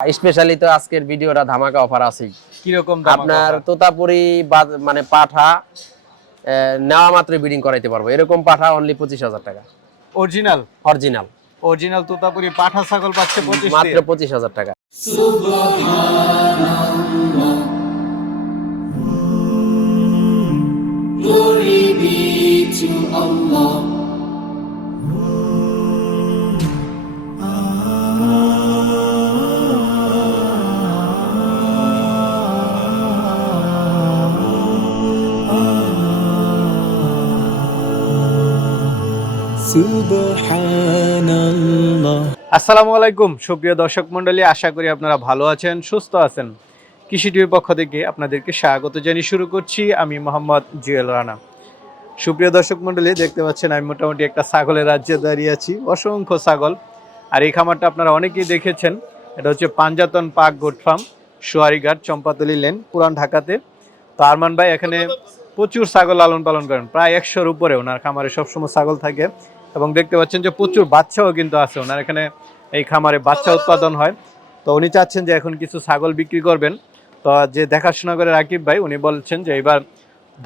Specially তো আজকের ভিডিওটা ধামাকা অফার আছে। কিরকম আপনার তোতাপুরি মানে পাঠা নেওয়া মাত্র বিডিং করাইতে পারবো, এরকম পাঠা অনলি 25,000 টাকা। অরিজিনাল অরিজিনাল অরিজিনাল তোতাপুরি পাঠা ছাগল পাচ্ছে 25 মাত্র 25,000 টাকা। Glory be to Allah. Subhanallah. আসসালামু আলাইকুম সুপ্রিয় দর্শক মণ্ডলী, আশা করি আপনারা ভালো আছেন, সুস্থ আছেন। কৃষি টিভির পক্ষ থেকে আপনাদেরকে স্বাগত জানিয়ে শুরু করছি আমি মোহাম্মদ জুয়েল রানা। সুপ্রিয় দর্শক মণ্ডলী, দেখতে পাচ্ছেন আমি মোটামুটি একটা ছাগলের রাজ্যে দাঁড়িয়ে আছি, অসংখ্য ছাগল। আর এই খামারটা আপনারা অনেকেই দেখেছেন, এটা হচ্ছে পাঞ্জাতন পাক গোট ফার্ম, সোয়ারিঘাট, চম্পাতলি লেন, পুরান ঢাকাতে। তো আরমান ভাই এখানে প্রচুর ছাগল লালন পালন করেন, প্রায় 100-র উপরে ওনার খামারে সবসময় ছাগল থাকে। এবং দেখতে পাচ্ছেন যে প্রচুর বাচ্চাও কিন্তু আছে ওনার এখানে, এই খামারে বাচ্চা উৎপাদন হয়। তো উনি চাচ্ছেন যে এখন কিছু ছাগল বিক্রি করবেন। তো যে দেখাশোনা করে রাকিব ভাই, উনি বলছেন যে এবার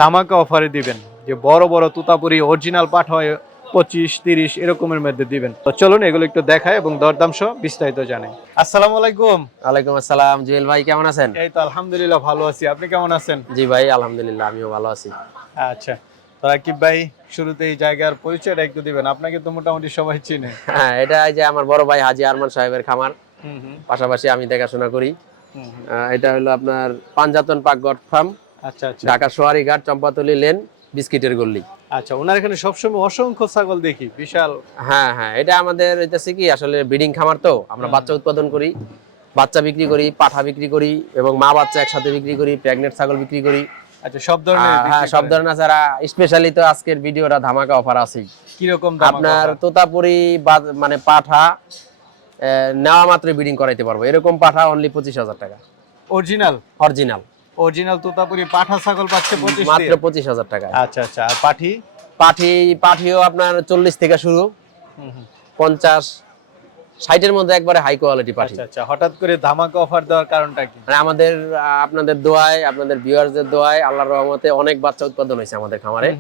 ধামাকা অফারে দিবেন, যে বড় বড় তোতাপুরি অরিজিনাল পাঠ হয় 25-30 এরকমের মধ্যে দিবেন। তো চলুন এগুলো একটু দেখায় এবং দরদাম সহ বিস্তারিত জানাই। আসসালামু আলাইকুম। ওয়ালাইকুম আসসালাম। জুয়েল ভাই কেমন আছেন? এই তো আলহামদুলিল্লাহ ভালো আছি, আপনি কেমন আছেন? জি ভাই আলহামদুলিল্লাহ আমিও ভালো আছি। আচ্ছা, তো রাকিব ভাই শুরুতে এই জায়গার পরিচয়টা একটু দিবেন, আপনাকে তো মোটামুটি সবাই চিনে। হ্যাঁ, এটা এই যে আমার বড় ভাই হাজী আরমান সাহেবের খামার, পাশাপাশি আমি দেখাশোনা করি। এটা হলো আপনার পাঞ্জাতন পাক গোট ফার্ম, আচ্ছা আচ্ছা, ঢাকা সোয়ারিঘাট, চম্পাতলি লেন, বিস্কিটের গল্লি। আচ্ছা, ওনার এখানে সবসময় অসংখ্য ছাগল দেখি, বিশাল। হ্যাঁ হ্যাঁ, এটা আমাদের হইতেছে কি আসলে ব্রিডিং খামার, তো আমরা বাচ্চা উৎপাদন করি, বাচ্চা বিক্রি করি, পাঠা বিক্রি করি এবং মা বাচ্চা একসাথে বিক্রি করি, প্রেগনেন্ট ছাগল বিক্রি করি। আচ্ছা, সব ধরনের? হ্যাঁ, সব ধরনের। যারা স্পেশালি তো আজকের ভিডিওটা ধামাকা অফার আছে। কিরকম আপনার তোতাপুরি মানে পাঠা নেওয়া মাত্র বিডিং করাইতে পারবো, এরকম পাঠা অনলি 25,000 টাকা। অরিজিনাল অরিজিনাল অরিজিনাল তোতাপুরি পাঠা ছাগল পাচ্ছে 25 মাত্র 25,000 টাকা। আচ্ছা আচ্ছা, আর পাঠি? পাঠিও আপনার 40 থেকে শুরু, 50-60-এর মধ্যে একবারে হাই কোয়ালিটি পাঠি। আচ্ছা আচ্ছা, হঠাৎ করে ধামাকা অফার দেওয়ার কারণটা কি? মানে আমাদের আপনাদের দোয়ায়, আপনাদের ভিউয়ারদের দোয়ায়, আল্লাহর রহমতে অনেক বাচ্চা উৎপাদন হয়েছে আমাদের খামারে,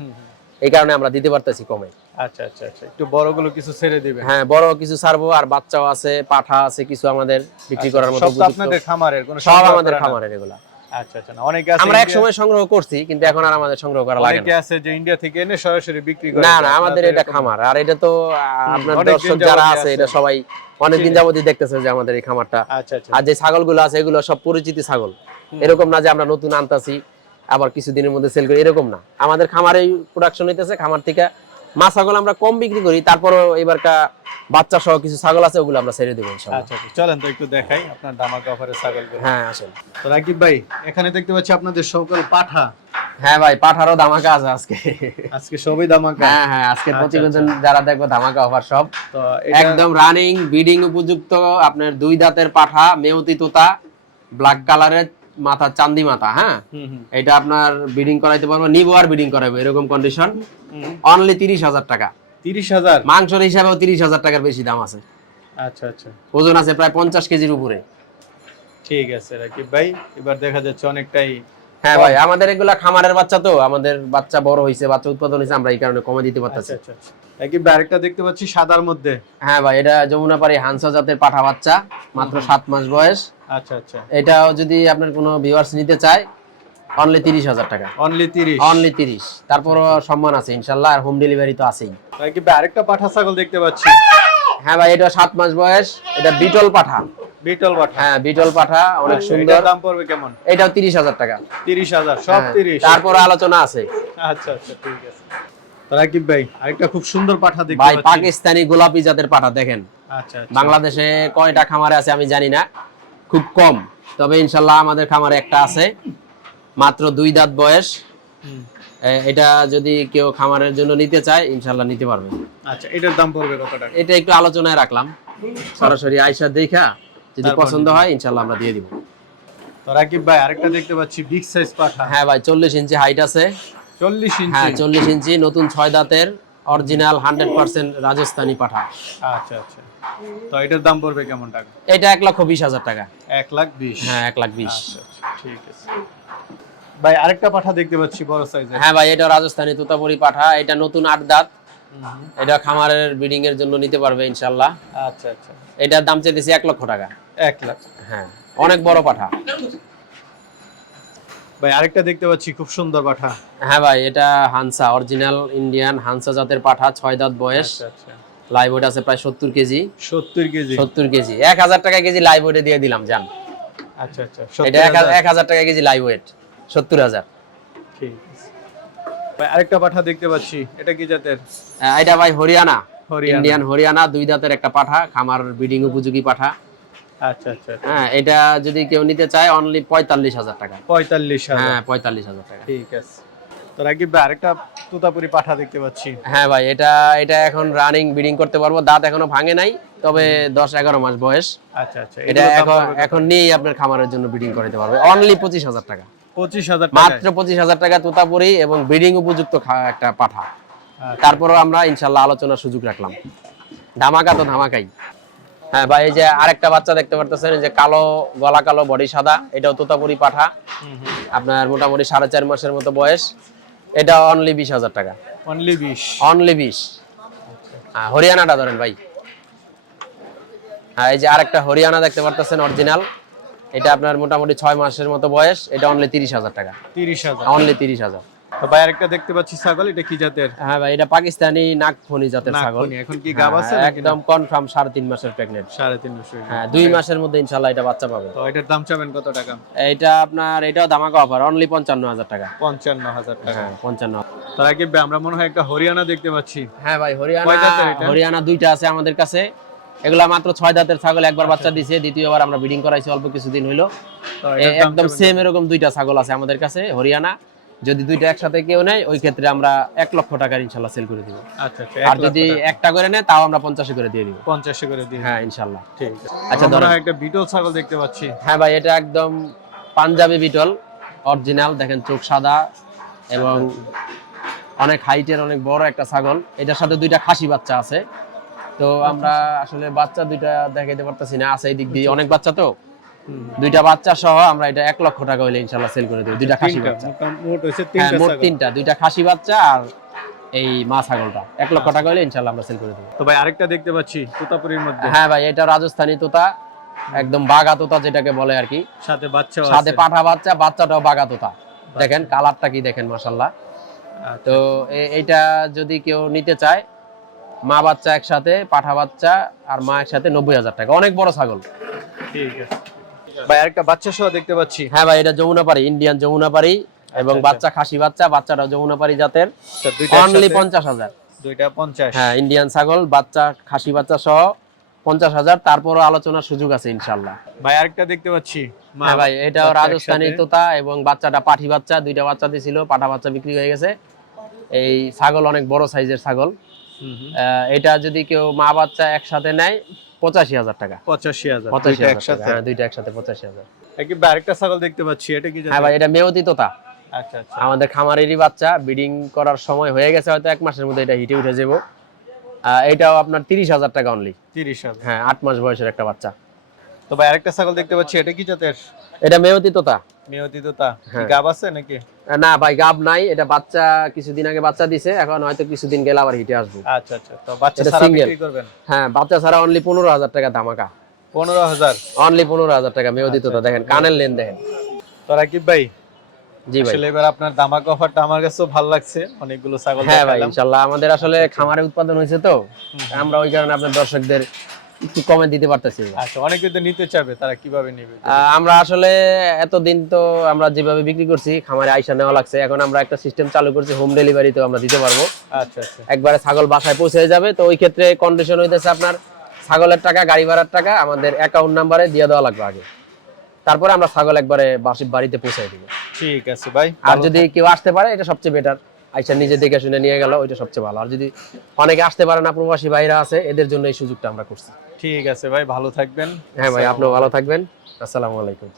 এই কারণে আমরা দিতে পারতেছি কমে। আচ্ছা আচ্ছা আচ্ছা, একটু বড়গুলো কিছু ছেড়ে দিবেন? হ্যাঁ, বড় কিছু ছাড়বো, আর বাচ্চাও আছে, পাঠা আছে কিছু আমাদের বিক্রি করার মতো। সব আপনাদের খামারের? কোনো সব আমাদের খামারের এগুলা। আচ্ছা আচ্ছা, অনেকে আছে আমরা এক সময় সংগ্রহ করছি, কিন্তু এখন আর আমাদের সংগ্রহ করা লাগে না। অনেকে আছে যে ইন্ডিয়া থেকে এনে সরাসরি বিক্রি করে। না না, আমাদের এটা খামার। আর এটা তো আপনার দর্শক যারা আছে, এটা সবাই অনেকদিন যাবতই দেখতেছে যে আমাদের এই খামারটা। আচ্ছা আচ্ছা, আর যে ছাগলগুলো আছে এগুলো সব পরিচিত ছাগল, এরকম না যে আমরা নতুন আনতাছি আবার কিছুদিনের মধ্যে সেল করি, এরকম না। আমাদের খামারেই প্রোডাকশন হইতেছে, খামার থেকে মা ছাগল আমরা কম বিক্রি করি, তারপরও এবারকা বাচ্চা সহ কিছু ছাগল আছে, ওগুলো আমরা ছেড়ে দেবো ইনশাআল্লাহ। আচ্ছা আচ্ছা, চলেন তো একটু দেখাই আপনার ধামাকা অফারের ছাগলগুলো। হ্যাঁ আসেন। তো রাকিব ভাই, এখানে দেখতে পাচ্ছি আপনাদের সকল পাঠা। হ্যাঁ ভাই, পাঠারও ধামাকা আছে আজকে। আজকে সবই ধামাকা? হ্যাঁ হ্যাঁ, আজকে প্রতিবেদন যারা দেখবো ধামাকা অফার সব। তো একদম রানিং ব্রিডিং উপযুক্ত আপনার 2 দাঁতের পাঠা, মেয়তি তোতা, ব্ল্যাক কালারের মাথা, চান্দি মাথা। হ্যাঁ, এটা আপনার ব্রিডিং করাইতে পারবো, নিবো আর ব্রিডিং করাবো, এরকম কন্ডিশন। অনলি 30,000 টাকা। 30,000? মাংসের হিসাবেও 30,000 টাকার বেশি দাম আছে। আচ্ছা আচ্ছা, ওজন আছে প্রায় 50 কেজির উপরে। ঠিক আছে রাকিব ভাই, এবার দেখা যাচ্ছে অনেকটাই। হ্যাঁ ভাই, আমাদের এগুলা খামারের বাচ্চা, তো আমাদের বাচ্চা বড় হইছে, বাচ্চা উৎপাদন হইছে, আমরা এই কারণে কমে দিতে পারতেছি। আচ্ছা আচ্ছা, রাকিব ভাই আরেকটা দেখতে পাচ্ছি সাদার মধ্যে। হ্যাঁ ভাই, এটা যমুনাপাড়ি হানসা জাতের পাঠা বাচ্চা, মাত্র 7 মাস বয়স। আচ্ছা আচ্ছা, এটাও যদি আপনার কোনো ভিউয়ার্স নিতে চায় অনলি 30,000 টাকা। অনলি 30? অনলি 30, তারপরও সম্মান আছে ইনশাআল্লাহ, আর হোম ডেলিভারি তো আছেই। রাকিব ভাই আরেকটা পাঠা ছাগল দেখতে পাচ্ছি। হ্যাঁ ভাই, এটা 7 মাস বয়স, এটা বিটল পাঠা। বিটল পাঠা? হ্যাঁ, বিটল পাঠা, অনেক সুন্দর। দাম পড়বে কেমন? এটাও 30,000 টাকা। 30,000? সব 30? তারপর আলোচনা আছে। আচ্ছা আচ্ছা, ঠিক আছে। তো রাকিব ভাই আরেকটা খুব সুন্দর পাঠা দেখতে ভাই, পাচ্ছি। পাকিস্তানি গোলাপি জাতের পাঠা দেখেন। আচ্ছা আচ্ছা, বাংলাদেশে কয়টা খামারে আছে আমি জানি না, খুব কম, তবে ইনশাআল্লাহ আমাদের খামারে একটা আছে, মাত্র 2 দাঁত বয়স। এটা যদি কেউ খামারের জন্য নিতে চায় ইনশাআল্লাহ নিতে পারবে। আচ্ছা, এটার দাম পড়বে কত টাকা? এটা একটু আলোচনায় রাখলাম, সরাসরি আয়সা দেখা যদি পছন্দ হয় ইনশাআল্লাহ আমরা দিয়ে দিব। তো রাকিব ভাই আরেকটা দেখতে পাচ্ছি বিগ সাইজ পাঠা। হ্যাঁ ভাই, 40 ইঞ্চি হাইট আছে। 40 ইঞ্চি? হ্যাঁ, 40 ইঞ্চি, নতুন 6 দাঁতের অরিজিনাল 100% রাজস্থানি পাঠা। আচ্ছা আচ্ছা, তো এটার দাম পড়বে কেমন টাকা? এটা 1,20,000 টাকা। 1,20,000। হ্যাঁ 1,20,000। আচ্ছা আচ্ছা, ঠিক আছে ভাই। আরেকটা পাঠা দেখতে পাচ্ছি বড় সাইজের। হ্যাঁ ভাই, এটা রাজস্থানী তোতাপুরি পাঠা, এটা নতুন 8 দাঁত। এটা খামারের ব্রিডিং এর জন্য নিতে পারবে ইনশাআল্লাহ। আচ্ছা আচ্ছা, এটার দাম চাইতেছি 1 লক্ষ টাকা। 1 লাখ। হ্যাঁ, অনেক বড় পাঠা। ভাই আরেকটা দেখতে পাচ্ছি খুব সুন্দর পাঠা। হ্যাঁ ভাই, এটা হানসা, অরিজিনাল ইন্ডিয়ান হানসা জাতের পাঠা, 6 দাঁত বয়স। আচ্ছা আচ্ছা, লাইভ ওয়েট আছে প্রায় 70 কেজি। 70 কেজি। 70 কেজি, 1000 টাকা কেজি লাইভ ওয়েটে দিয়ে দিলাম জান। আচ্ছা আচ্ছা, এটা 1000 টাকা কেজি লাইভ ওয়েট, 70,000। ঠিক আছে ভাই। আরেকটা পাঠা দেখতে পাচ্ছি, এটা কি জাতের? এটা ভাই হরিয়ানা, হরিয়ানা। ইন্ডিয়ান হরিয়ানা, 2 দাঁতের একটা পাঠা, খামার ব্রিডিং উপযোগী পাঠা। আচ্ছা আচ্ছা, হ্যাঁ, এটা যদি কেউ নিতে চায় অনলি 45,000 টাকা। 45,000। হ্যাঁ 45,000 টাকা। ঠিক আছে। তো রাকিব ভাই আরেকটা তোতাপুরি পাঠা দেখতে পাচ্ছি। হ্যাঁ ভাই, এটা এখন রানিং ব্রিডিং করতে পারবো, দাঁত এখনো ভাঙে নাই, তবে 10-11 মাস বয়স। আচ্ছা আচ্ছা, এটা এখন নিয়েই আপনার খামারের জন্য ব্রিডিং করাতে পারবে অনলি 25,000 টাকা। 25,000 মাত্র 25,000 টাকা তোতাপুরি এবং ব্রিডিং উপযুক্ত একটা পাঠা। তারপরও আমরা ইনশাল্লাহ আলোচনার সুযোগ রাখলাম। ধামাকা তো ধামাকাই। হ্যাঁ ভাই, এই যে আরেকটা বাচ্চা দেখতে পারতেছেন, এই যে কালো, গলা কালো, বডি সাদা, এটাও তোতাপুরি পাঠা। আপনার মোটামুটি 4.5 মাসের মতো বয়স। এটা অনলি 20,000 টাকা। অনলি 20? অনলি 20। হরিয়ানাটা ধরেন ভাই। হ্যাঁ, এই যে আরেকটা হরিয়ানা দেখতে পারতেছেন অরিজিনাল, এটা আপনার মোটামুটি 6 মাসের মতো বয়স। এটা অনলি 30,000 টাকা। 30,000? অনলি 30,000। তো ভাই আরেকটা দেখতে পাচ্ছি ছাগল, এটা কি জাতের? হ্যাঁ ভাই, এটা পাকিস্তানি নাগফনি জাতের ছাগল। নাগফনি। এখন কি গাব আছে নাকি? একদম কনফার্ম 3.5 মাসের প্রেগন্যান্ট। 3.5 মাসের। হ্যাঁ, 2 মাসের মধ্যে ইনশাআল্লাহ এটা বাচ্চা পাবে। তো এটার দাম চাবেন কত টাকা? এটা আপনার, এটাও ধামাকা অফার, অনলি 55,000 টাকা। 55,000 টাকা। হ্যাঁ 55। তো রাকিব ভাই আমরা মনে হয় একটা হরিয়ানা দেখতে পাচ্ছি। হ্যাঁ ভাই, কয় দাঁতের এটা? হরিয়ানা 2টা আছে আমাদের কাছে। এগুলা মাত্র 6 দাঁতের ছাগল, একবার বাচ্চা দিছে, দ্বিতীয়বার আমরা ব্রিডিং করাইছি অল্প কিছুদিন হইলো। তো এটার দাম একদম চাবেন সেম এরকম 2টা ছাগল আছে আমাদের কাছে হরিয়ানা। যদি 2টা একসাথে কেউ নেয়, ওই ক্ষেত্রে আমরা 1 লক্ষ টাকার ইনশাআল্লাহ সেল করে দিব। আচ্ছা আচ্ছা, আর যদি একটা করে নেয়, তাও আমরা 50 করে দিয়ে দিব। 50 করে দিন। হ্যাঁ ইনশাআল্লাহ। ঠিক আছে। আচ্ছা, আচ্ছা, ধরেন ধরো একটা বিটল ছাগল দেখতে পাচ্ছি। হ্যাঁ ভাই, এটা একদম পাঞ্জাবি বিটল অরিজিনাল, দেখেন চোখ সাদা এবং অনেক হাইটের, অনেক বড় একটা ছাগল। এটার সাথে 2টা খাসি বাচ্চা আছে। তো আমরা আসলে বাচ্চা 2টা দেখাইতে পারতেছি না, আছে এই দিক দিয়ে অনেক বাচ্চা, তো 2টা বাচ্চা সহ আমরা এটা 1 লক্ষ টাকা হইলে ইনশাআল্লাহ সেল করে দেব। 2টা খাসি বাচ্চা। মোট হইছে হ্যাঁ 3টা মোট ছাগল। 3টা, 2টা খাসি বাচ্চা আর এই মা ছাগলটা 1 লক্ষ টাকা হইলে ইনশাআল্লাহ আমরা সেল করে দেব। তো ভাই আরেকটা দেখতে পাচ্ছি তোতাপুরির মধ্যে। হ্যাঁ ভাই, এটা রাজস্থানী তোতা, একদম বাঘা তোতা যেটাকে বলে আর কি। সাথে বাচ্চাও আছে। সাথে পাঠা বাচ্চা, বাচ্চাটাও বাঘা তোতা। দেখেন কালারটা কি, দেখেন মাশাআল্লাহ। তো এইটা যদি কেউ নিতে চায়, মা বাচ্চা একসাথে, পাঠা বাচ্চা আর মা একসাথে 90,000 টাকা। অনেক বড় ছাগল। ঠিক আছে ভাই। আরেকটা বাচ্চা সহ দেখতে পাচ্ছি। হ্যাঁ ভাই, এটা যমুনাপাড়ি, ইন্ডিয়ান যমুনাপাড়ি এবং বাচ্চা খাসি বাচ্চা, বাচ্চাটাও যমুনাপাড়ি জাতের। অনলি 50,000। 2টা 50? হ্যাঁ, ইন্ডিয়ান ছাগল, বাচ্চা খাসি বাচ্চা সহ 50,000। তারপরও আলোচনার সুযোগ আছে ইনশাআল্লাহ। ভাই আরেকটা দেখতে পাচ্ছি। হ্যাঁ ভাই, এটাও রাজস্থানী তোতা এবং বাচ্চাটা পাঠি বাচ্চা। 2টা বাচ্চা দিছিল, পাঠা বাচ্চা বিক্রি হয়ে গেছে। এই ছাগল অনেক বড় সাইজের ছাগল। এটা যদি কেউ মা বাচ্চা একসাথে নেয়, 85,000 টাকা। 85,000? 85,000 টাকা। হ্যাঁ, 2টা একসাথে 85,000। একই ভাই আরেকটা ছাগল দেখতে পাচ্ছি, এটা কি জানেন? হ্যাঁ ভাই, এটা মেয়তি তোতা। আচ্ছা আচ্ছা, আমাদের খামারেরই বাচ্চা, ব্রিডিং করার সময় হয়ে গেছে, হয়তো 1 মাসের মধ্যে এটা হিটে উঠে যাবো। এটাও আপনার 30,000 টাকা অনলি। 30,000? হ্যাঁ, 8 মাস বয়সের একটা বাচ্চা। তো ভাই আরেকটা ছাগল দেখতে পাচ্ছি, এটা কি জাতের? এটা মেয়তি তোতা। মেয়তি তোতা? কি হ্যাঁ। গাব আছে নাকি? না ভাই, গাব নাই। এটা বাচ্চা কিছুদিন আগে বাচ্চা দিছে, এখন হয়তো কিছুদিন গেলে আবার হিটে আসবে। আচ্ছা আচ্ছা। তো বাচ্চা এটা ছাড়া single। বিক্রি করবেন? হ্যাঁ, বাচ্চা ছাড়া অনলি 15,000 টাকা ধামাকা। 15,000? অনলি 15,000 টাকা মেয়তি তোতা। দেখেন কানের লেন দেখেন। তো রাকিব ভাই, জি ভাই। আসলে এবার আপনার ধামাকা অফারটা আমার কাছেও ভালো লাগছে। অনেকগুলো ছাগল হ্যাঁ ভাই, দেখালাম। ইনশাআল্লাহ। আমাদের আসলে খামারে উৎপাদন হয়েছে, তো আমরা ওই কারণে আপনার দর্শকদের একটু কমে দিতে পারতেছি। আচ্ছা, অনেকে তো নিতে চাবে, তারা কিভাবে নেবে? আমরা আসলে এতদিন তো আমরা যেভাবে বিক্রি করছি, খামারে আইসা নেওয়া লাগছে। এখন আমরা একটা সিস্টেম চালু করছি, হোম ডেলিভারিতেও আমরা দিতে পারবো। আচ্ছা আচ্ছা, একবারে ছাগল বাসায় পৌঁছে যাবে। তো ওই ক্ষেত্রে কন্ডিশন হইতেছে আপনার ছাগলের টাকা, গাড়ি ভাড়ার টাকা আমাদের অ্যাকাউন্ট নাম্বারে দিয়ে দেওয়া লাগবে আগে, তারপরে আমরা ছাগল একবারে বাড়িতে পৌঁছে দিব। ঠিক আছে ভাই। আর যদি কেউ আসতে পারে, এটা সবচেয়ে বেটার। আইসা নিজে দেখে শুনে নিয়ে গেল, ওইটা সবচেয়ে ভালো। আর যদি অনেকে আসতে পারে না, প্রবাসী ভাইরা আছে, এদের জন্য এই সুযোগটা আমরা করছি। ঠিক আছে ভাই, ভালো থাকবেন। হ্যাঁ ভাই, আপনিও ভালো থাকবেন। আসসালামু আলাইকুম।